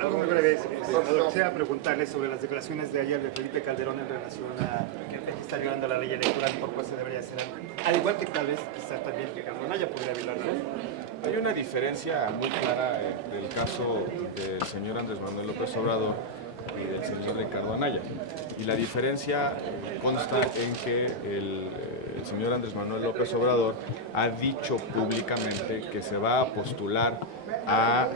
Algo muy breve, senador. Quisiera preguntarle sobre las declaraciones de ayer de Felipe Calderón en relación a que está violando la ley electoral y por qué se debería hacer algo. Al igual que tal vez, quizás también Ricardo Anaya podría violarla. Hay una diferencia muy clara entre el caso del señor Andrés Manuel López Obrador y del señor Ricardo Anaya. Y la diferencia consta en que el señor Andrés Manuel López Obrador ha dicho públicamente que se va a postular a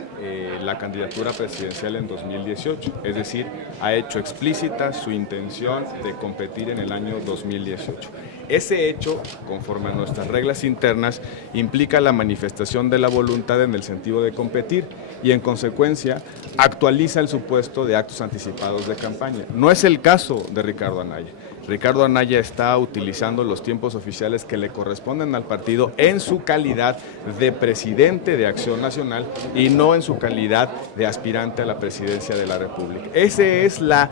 la candidatura presidencial en 2018, es decir, ha hecho explícita su intención de competir en el año 2018. Ese hecho, conforme a nuestras reglas internas, implica la manifestación de la voluntad en el sentido de competir y, en consecuencia, actualiza el supuesto de actos anticipados de campaña. No es el caso de Ricardo Anaya. Ricardo Anaya está utilizando los tiempos oficiales que le corresponden al partido en su calidad de presidente de Acción Nacional y no en su calidad de aspirante a la presidencia de la República. Esa es la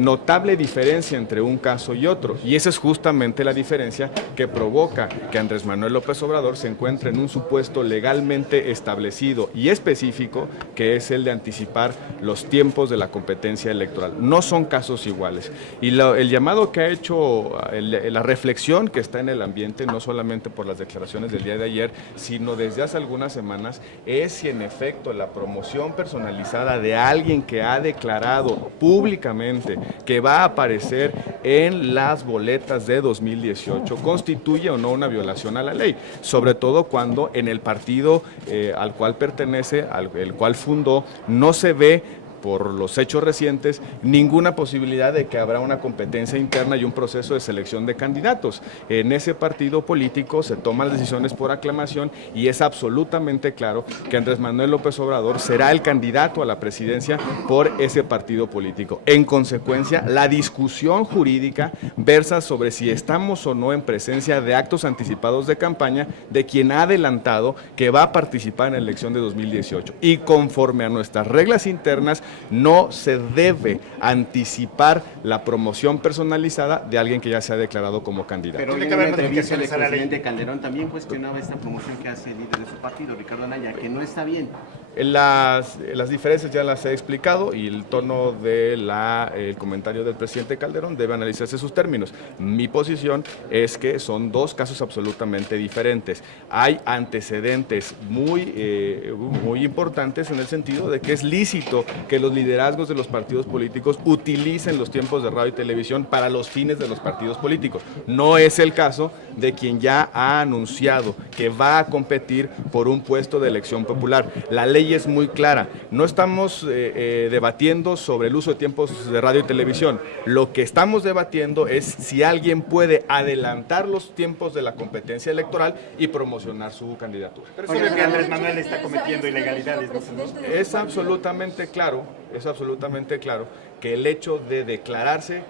notable diferencia entre un caso y otro, y esa es justamente la diferencia que provoca que Andrés Manuel López Obrador se encuentre en un supuesto legalmente establecido y específico, que es el de anticipar los tiempos de la competencia electoral. No son casos iguales, y el llamado que ha hecho, la reflexión que está en el ambiente, no solamente por las declaraciones del día de ayer, sino desde hace algunas semanas, es si en efecto la promoción personalizada de alguien que ha declarado públicamente que va a aparecer en las boletas de 2018 constituye o no una violación a la ley, sobre todo cuando en el partido al cual pertenece, el cual fundó, no se ve, por los hechos recientes, ninguna posibilidad de que habrá una competencia interna y un proceso de selección de candidatos. En ese partido político se toman las decisiones por aclamación y es absolutamente claro que Andrés Manuel López Obrador será el candidato a la presidencia por ese partido político. En consecuencia, la discusión jurídica versa sobre si estamos o no en presencia de actos anticipados de campaña de quien ha adelantado que va a participar en la elección de 2018. Y conforme a nuestras reglas internas, no se debe anticipar la promoción personalizada de alguien que ya se ha declarado como candidato. Pero en una entrevista el presidente Calderón también cuestionaba esta promoción que hace el líder de su partido, Ricardo Anaya, que no está bien. Las diferencias ya las he explicado y el tono del comentario del presidente Calderón debe analizarse sus términos. Mi posición es que son dos casos absolutamente diferentes. Hay antecedentes muy importantes en el sentido de que es lícito que los liderazgos de los partidos políticos utilicen los tiempos de radio y televisión para los fines de los partidos políticos. No es el caso de quien ya ha anunciado que va a competir por un puesto de elección popular. La ley es muy clara, no estamos debatiendo sobre el uso de tiempos de radio y televisión, lo que estamos debatiendo es si alguien puede adelantar los tiempos de la competencia electoral y promocionar su candidatura. Pero es que Andrés Manuel está cometiendo ilegalidades, ¿no? Es absolutamente claro que el hecho de declararse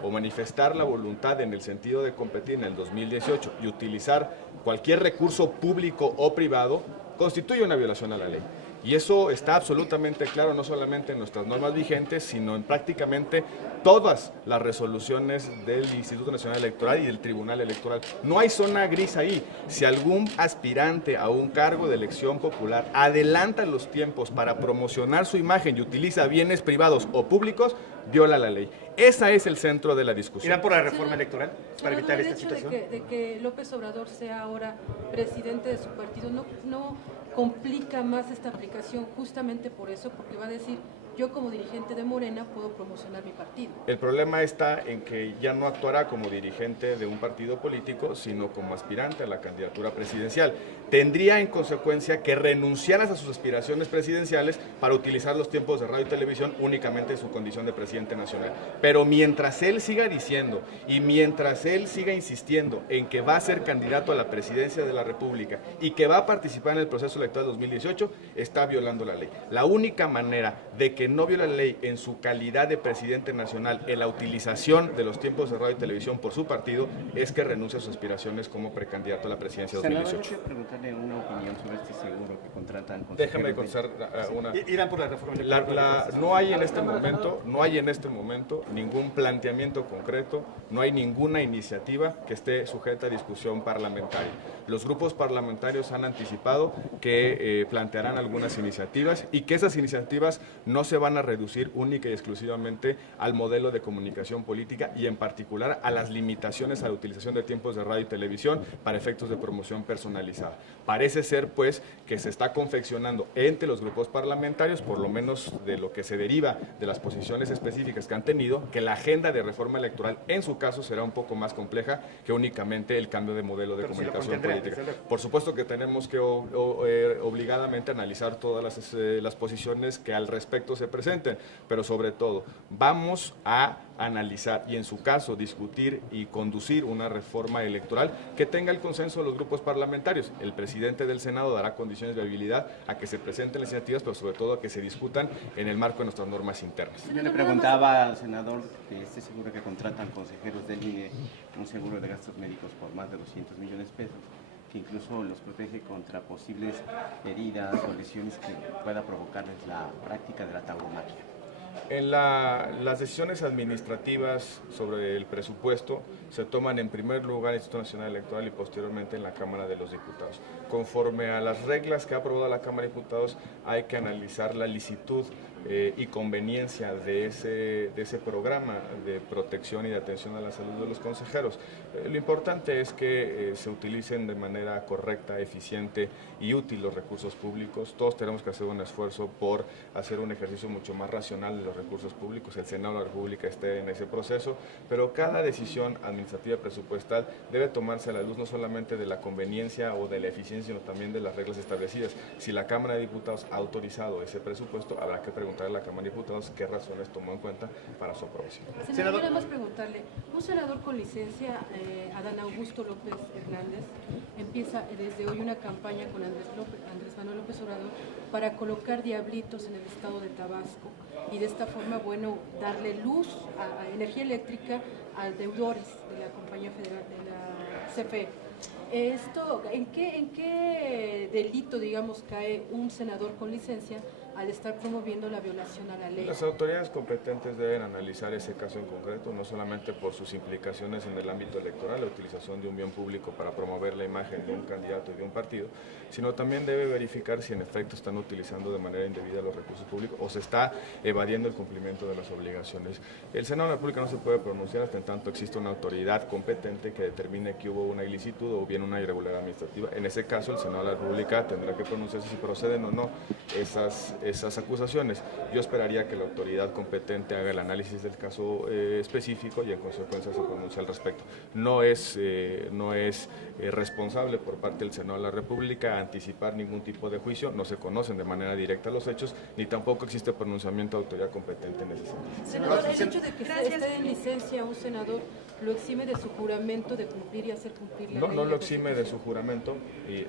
o manifestar la voluntad en el sentido de competir en el 2018 y utilizar cualquier recurso público o privado constituye una violación a la ley. Y eso está absolutamente claro no solamente en nuestras normas vigentes, sino en prácticamente todas las resoluciones del Instituto Nacional Electoral y del Tribunal Electoral. No hay zona gris ahí. Si algún aspirante a un cargo de elección popular adelanta los tiempos para promocionar su imagen y utiliza bienes privados o públicos, viola la ley. Ese es el centro de la discusión. ¿Irán por la reforma electoral para evitar esta situación? El hecho de que López Obrador sea ahora presidente de su partido no complica más esta aplicación justamente por eso, porque va a decir, yo como dirigente de Morena puedo promocionar mi partido. El problema está en que ya no actuará como dirigente de un partido político, sino como aspirante a la candidatura presidencial. Tendría en consecuencia que renunciar a sus aspiraciones presidenciales para utilizar los tiempos de radio y televisión únicamente en su condición de presidente nacional. Pero mientras él siga diciendo y mientras él siga insistiendo en que va a ser candidato a la presidencia de la República y que va a participar en el proceso electoral 2018, está violando la ley. La única manera de que que no viola la ley en su calidad de presidente nacional en la utilización de los tiempos de radio y televisión por su partido, es que renuncia a sus aspiraciones como precandidato a la presidencia de 2018. Senador, yo quiero preguntarle una opinión sobre este seguro que contratan consejeros. Déjame contestar una. Irán por la reforma. No hay en este momento ningún planteamiento concreto, no hay ninguna iniciativa que esté sujeta a discusión parlamentaria. Los grupos parlamentarios han anticipado que plantearán algunas iniciativas y que esas iniciativas no se van a reducir única y exclusivamente al modelo de comunicación política y en particular a las limitaciones a la utilización de tiempos de radio y televisión para efectos de promoción personalizada. Parece ser, pues, que se está confeccionando entre los grupos parlamentarios, por lo menos de lo que se deriva de las posiciones específicas que han tenido, que la agenda de reforma electoral en su caso será un poco más compleja que únicamente el cambio de modelo de comunicación política. Por supuesto que tenemos que obligadamente analizar todas las posiciones que al respecto se presenten, pero sobre todo vamos a analizar y en su caso discutir y conducir una reforma electoral que tenga el consenso de los grupos parlamentarios. El presidente del Senado dará condiciones de viabilidad a que se presenten las iniciativas, pero sobre todo a que se discutan en el marco de nuestras normas internas. Yo le preguntaba al senador que este seguro que contratan consejeros del INE, un seguro de gastos médicos por más de 200 millones de pesos, que incluso los protege contra posibles heridas o lesiones que pueda provocarles la práctica de la tauromaquia. En las decisiones administrativas sobre el presupuesto se toman en primer lugar en el Instituto Nacional Electoral y posteriormente en la Cámara de los Diputados. Conforme a las reglas que ha aprobado la Cámara de Diputados, hay que analizar la licitud y conveniencia de ese programa de protección y de atención a la salud de los consejeros. Lo importante es que se utilicen de manera correcta, eficiente y útil los recursos públicos. Todos tenemos que hacer un esfuerzo por hacer un ejercicio mucho más racional de los recursos públicos. El Senado de la República esté en ese proceso, pero cada decisión administrativa presupuestal debe tomarse a la luz no solamente de la conveniencia o de la eficiencia, sino también de las reglas establecidas. Si la Cámara de Diputados ha autorizado ese presupuesto, habrá que preguntarle a la Cámara de Diputados qué razones tomó en cuenta para su aprobación. Senador, queremos preguntarle, un senador con licencia, Adán Augusto López Hernández, empieza desde hoy una campaña con Andrés Manuel López Obrador para colocar diablitos en el estado de Tabasco y de esta forma, bueno, darle luz a energía eléctrica a deudores de la compañía federal, de la CFE. Esto, ¿en qué delito, digamos, cae un senador con licencia al estar promoviendo la violación a la ley? Las autoridades competentes deben analizar ese caso en concreto, no solamente por sus implicaciones en el ámbito electoral, la utilización de un bien público para promover la imagen de un candidato y de un partido, sino también debe verificar si en efecto están utilizando de manera indebida los recursos públicos o se está evadiendo el cumplimiento de las obligaciones. El Senado de la República no se puede pronunciar hasta en tanto existe una autoridad competente que determine que hubo una ilicitud o bien una irregularidad administrativa. En ese caso, el Senado de la República tendrá que pronunciarse si proceden o no esas acusaciones. Yo esperaría que la autoridad competente haga el análisis del caso específico y en consecuencia se pronuncie al respecto. No es responsable por parte del Senado de la República anticipar ningún tipo de juicio, no se conocen de manera directa los hechos, ni tampoco existe pronunciamiento de autoridad competente en ese sentido. Senador, el hecho de que esté en licencia un senador lo exime de su juramento de cumplir y hacer cumplir la ley. No lo exime de su juramento,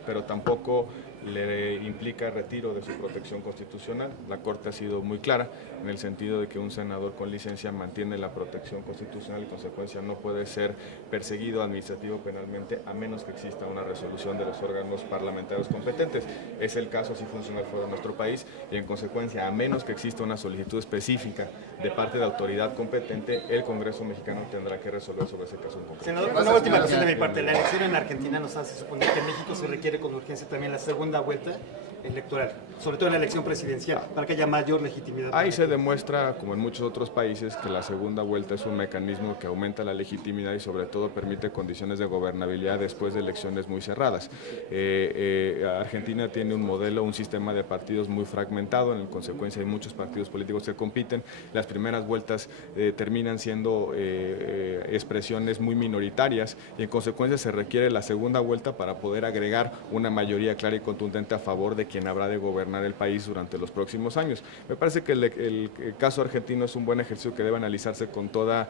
pero tampoco le implica retiro de su protección constitucional. La Corte ha sido muy clara en el sentido de que un senador con licencia mantiene la protección constitucional y en consecuencia no puede ser perseguido administrativo o penalmente a menos que exista una resolución de los órganos parlamentarios competentes. Es el caso, así funciona el fuero de nuestro país y en consecuencia a menos que exista una solicitud específica de parte de autoridad competente, el Congreso mexicano tendrá que resolver sobre ese caso en concreto. Senador, una última cuestión de mi parte. La elección en Argentina nos hace suponer que en México se requiere con urgencia también la segunda vuelta electoral, sobre todo en la elección presidencial, para que haya mayor legitimidad. Ahí se demuestra, como en muchos otros países, que la segunda vuelta es un mecanismo que aumenta la legitimidad y sobre todo permite condiciones de gobernabilidad después de elecciones muy cerradas. Argentina tiene un modelo, un sistema de partidos muy fragmentado, en consecuencia hay muchos partidos políticos que compiten. Las primeras vueltas terminan siendo expresiones muy minoritarias y en consecuencia se requiere la segunda vuelta para poder agregar una mayoría clara y contundente a favor de quien habrá de gobernar el país durante los próximos años. Me parece que el caso argentino es un buen ejercicio que debe analizarse con toda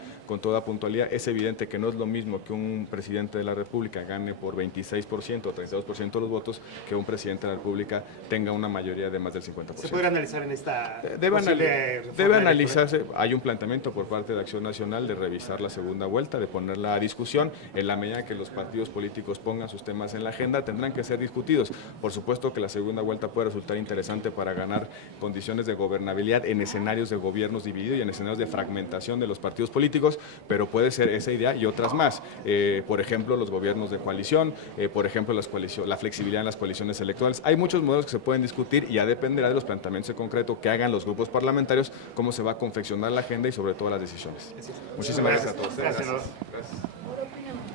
puntualidad. Es evidente que no es lo mismo que un presidente de la República gane por 26% o 32% de los votos que un presidente de la República tenga una mayoría de más del 50%. ¿Se podrá analizar en esta Debe analizarse, hay un planteamiento por parte de Acción Nacional de revisar la segunda vuelta, de ponerla a discusión. En la medida que los partidos políticos pongan sus temas en la agenda, tendrán que ser discutidos. Por supuesto que la segunda vuelta puede resultar interesante para ganar condiciones de gobernabilidad en escenarios de gobiernos divididos y en escenarios de fragmentación de los partidos políticos, pero puede ser esa idea y otras más. Por ejemplo, los gobiernos de coalición, por ejemplo, la flexibilidad en las coaliciones electorales. Hay muchos modelos que se pueden discutir y ya dependerá de los planteamientos en concreto que hagan los grupos parlamentarios, cómo se va a confeccionar la agenda y sobre todo las decisiones. Muchísimas gracias a todos. Gracias. Gracias.